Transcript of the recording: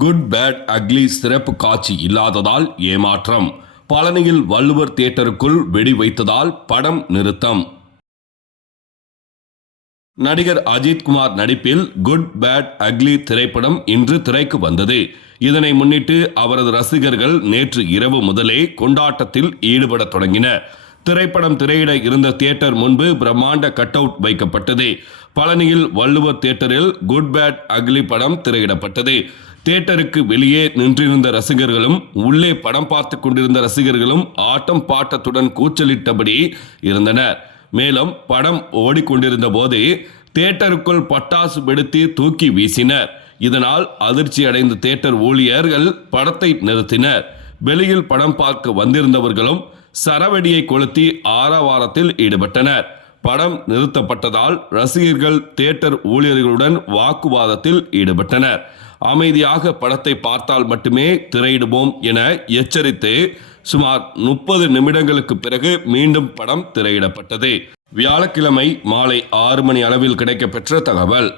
Good bad ugly சிறப்பு காட்சி இல்லாததால் ஏமாற்றம். பழனியில் வள்ளுவர் தியேட்டருக்குள் வெடி வைத்ததால் படம் நிறுத்தம். நடிகர் அஜித்குமார் நடிப்பில் குட் பேட் அக்லி திரைப்படம் இன்று திரைக்கு வந்தது. இதனை முன்னிட்டு அவரது ரசிகர்கள் நேற்று இரவு முதலே கொண்டாட்டத்தில் ஈடுபட தொடங்கினர். திரைப்படம் திரையிட இருந்த தியேட்டர் முன்பு பிரம்மாண்ட கட் அவுட் வைக்கப்பட்டது. பழனியில் வள்ளுவர் தியேட்டரில் குட் பேட் அக்லி படம் திரையிடப்பட்டது. தியேட்டருக்கு வெளியே நின்றிருந்த ரசிகர்களும் உள்ளே படம் பார்த்து கொண்டிருந்த ரசிகர்களும் ஆட்டம் பாட்டத்துடன் கூச்சலிட்டபடி இருந்தனர். மேலும் படம் ஓடிக்கொண்டிருந்த போது தியேட்டருக்குள் பட்டாசு வெடித்து தூக்கி வீசினர். இதனால் அதிர்ச்சி அடைந்த தியேட்டர் ஊழியர்கள் படத்தை நிறுத்தினர். வெளியில் படம் பார்க்க வந்திருந்தவர்களும் சரவெடியை கொளுத்தி ஆரவாரத்தில் ஈடுபட்டனர். படம் நிறுத்தப்பட்டதால் ரசிகர்கள் தியேட்டர் ஊழியர்களுடன் வாக்குவாதத்தில் ஈடுபட்டனர். அமைதியாக படத்தை பார்த்தால் மட்டுமே திரையிடுவோம் என எச்சரித்து சுமார் 30 நிமிடங்களுக்கு பிறகு மீண்டும் படம் திரையிடப்பட்டது. வியாழக்கிழமை மாலை 6 மணி அளவில் கிடைக்கப்பெற்ற தகவல்.